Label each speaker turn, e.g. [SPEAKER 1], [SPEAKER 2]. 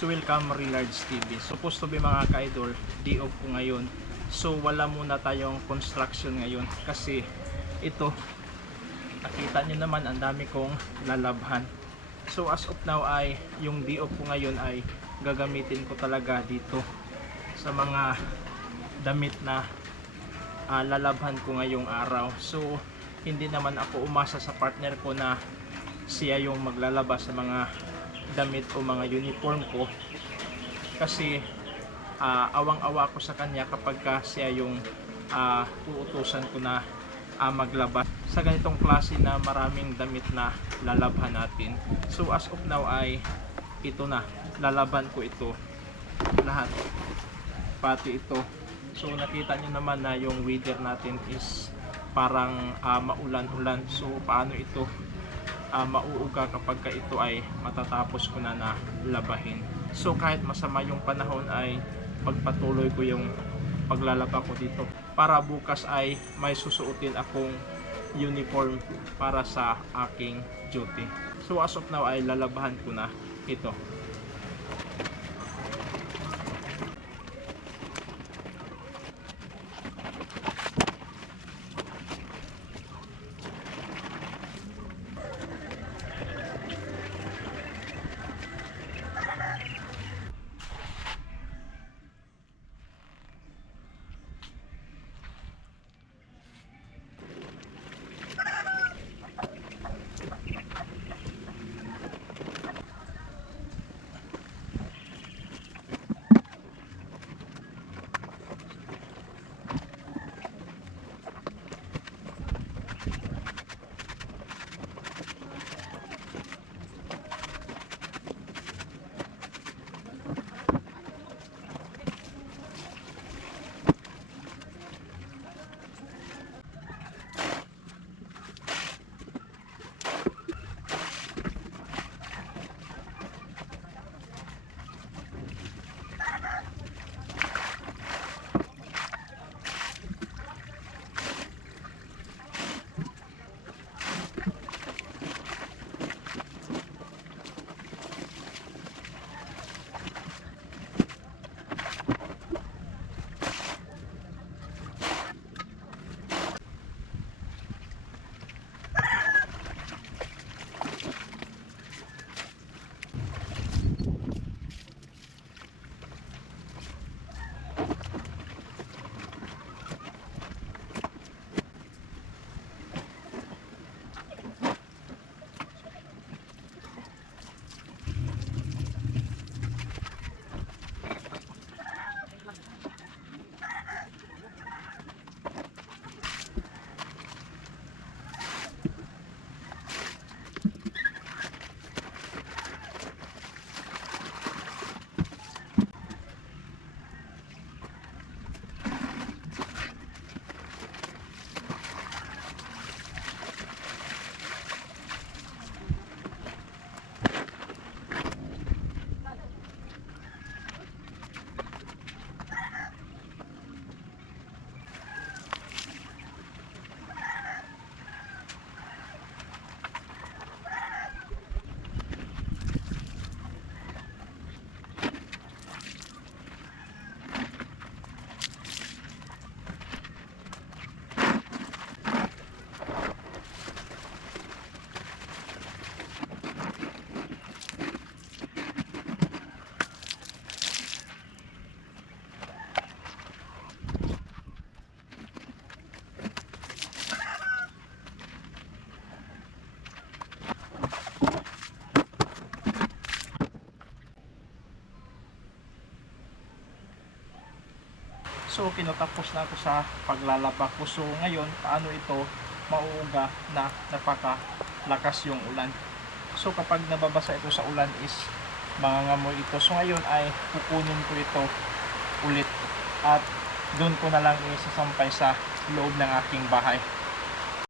[SPEAKER 1] So welcome Relards TV. Supposed to be mga ka-idol, day off ko ngayon. So wala muna tayong construction ngayon kasi ito nakita niyo naman ang dami kong lalabhan. So as of now ay yung day off ko ngayon ay gagamitin ko talaga dito sa mga damit na ah, lalabhan ko ngayong araw. So hindi naman ako umasa sa partner ko na siya yung maglalaba sa mga damit o mga uniform ko kasi ah, awang-awa ko sa kanya kapag ka siya yung ah, uutusan ko na ah, maglaba sa ganitong klase na maraming damit na lalabhan natin. So as of now ay ito na, lalaban ko ito lahat. Pati ito. So nakita nyo naman na yung weather natin is parang ah, maulan-ulan. So paano ito ah, mauuga kapag ka ito ay matatapos ko na na labahin. So kahit masama yung panahon ay pagpatuloy ko yung paglalaba ko dito para bukas ay may susuotin akong uniform para sa aking duty. So as of now ay lalabahan ko na ito. So kinatapos na ako sa paglalaba ko. So ngayon, paano ito mauuga na napakalakas yung ulan. So kapag nababasa ito sa ulan is mangangamoy ito. So ngayon ay kukunin ko ito ulit at doon ko na lang isasampay sa loob ng aking bahay.